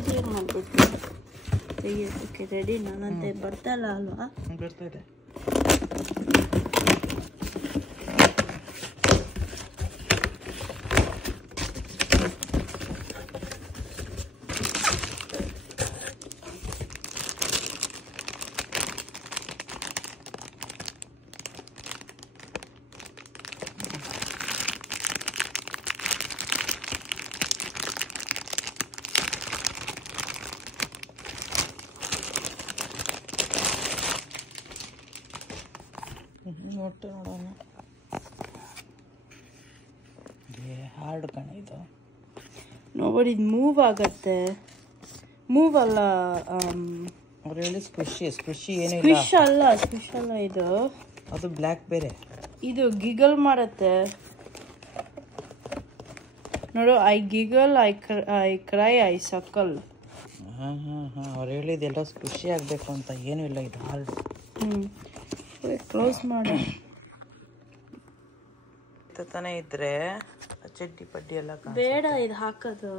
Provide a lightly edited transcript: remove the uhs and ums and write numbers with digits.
ಈಸಿಯಾಗಿ ಮಾಡ್ಬಿಟ್ಟು ತೆಗಿಯೋದಕ್ಕೆ ರೆಡಿ. ನಾನಂತೆ ಬರ್ತಾ ಇಲ್ಲ ಅಲ್ವಾ? ಬರ್ತಾ ಇದೆ. ನೋಡೋಣ. ಹಾರ್ಡ್ ಕಣ ಇದು. ನೋಡಿ ಇದು ಮೂವ್ ಆಗತ್ತೆ. ಮೂವ್ ಅಲ್ಲ, ಅವ್ರು ಹೇಳಿ ಸ್ಕ್ವಿಶಿ ಏನು ಇಲ್ಲ. ಸ್ಕ್ವಿಶ್ ಅಲ್ಲ ಇದು. ಅದು ಬ್ಲ್ಯಾಕ್ ಬೇರೆ. ಇದು ಗಿಗಲ್ ಮಾಡತ್ತೆ ನೋಡು. I giggle, I cry, I suckle. ಅವ್ರು ಹೇಳಿದೆಲ್ಲ ಸ್ಕ್ವಿಶಿ ಆಗಬೇಕು ಅಂತ. ಏನೂ ಇಲ್ಲ, ಇದು ಹಾರ್ಡ್. ಕ್ಲೋಸ್ ಮಾಡಿ ತಾನೇ ಇದ್ರೆ ಚಡ್ಡಿ ಪಡ್ಡಿ ಎಲ್ಲ ಬೇಡ ಇದು ಹಾಕೋದು.